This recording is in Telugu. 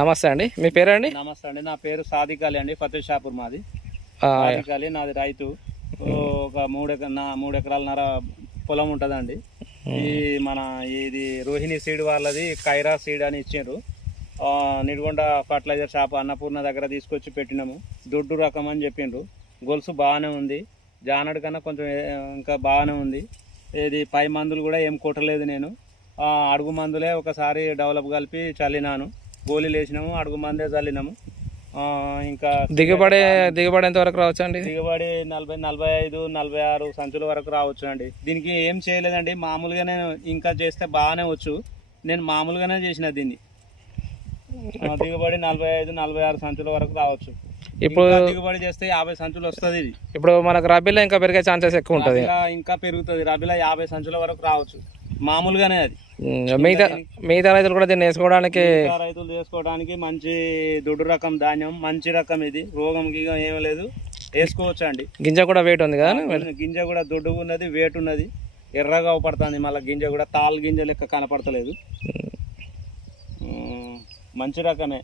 నమస్తే అండి, మీ పేరండి? నమస్తే అండి, నా పేరు సాదిక్ అలీ అండి. ఫతే షాపూర్ మాది. సాదిక్ అలీ, నాది రైతు. ఒక 3 ఎకరాలన్నర పొలం ఉంటుందండి. ఇది రోహిణి సీడ్ వాళ్ళది కైరా సీడ్ అని ఇచ్చారు. నిడిగొండ ఫర్టిలైజర్ షాప్ అన్నపూర్ణ దగ్గర తీసుకొచ్చి పెట్టినాము. దొడ్డు రకం అని చెప్పిండ్రు. గొలుసు బాగానే ఉంది, జానడు కన్నా కొంచెం ఇంకా బాగానే ఉంది. ఇది పై మందులు కూడా ఏం కొట్టలేదు నేను. అడుగు మందులే ఒకసారి డెవలప్ కలిపి చల్లినాను. గోళీలు వేసినాము, అడుగు మందే చల్లినాము. ఇంకా దిగుబడి ఎంత వరకు రావచ్చు అండి? దిగుబడి 45, 46 సంచుల వరకు రావచ్చు అండి. దీనికి ఏం చేయలేదండి, మామూలుగానే ఇంకా చేస్తే బాగానే వచ్చు. నేను మామూలుగానే చేసిన దీన్ని. దిగుబడి 45, 46 సంచుల వరకు రావచ్చు. ఇప్పుడు దిగుబడి చేస్తే 50 సంచులు వస్తుంది. ఇది ఇప్పుడు మనకు రబీలో ఇంకా పెరిగే ఛాన్సెస్ ఎక్కువ ఉంటుంది. ఇంకా పెరుగుతుంది. రబీలో 50 సంచుల వరకు రావచ్చు మామూలుగానే. అది మిగతా రైతులు కూడా దీన్ని వేసుకోవడానికి మంచి దొడ్డు రకం ధాన్యం, మంచి రకం. ఇది రోగం గీగం ఏమీ లేదు, వేసుకోవచ్చు అండి. గింజ కూడా వెయిట్ ఉంది కదా? గింజ కూడా దొడ్డుగా ఉన్నది, వెయిట్ ఉన్నది, ఎర్రగా అవపడుతుంది. మళ్ళీ గింజ కూడా తాల్ గింజ లెక్క కనపడతలేదు. మంచి రకమే.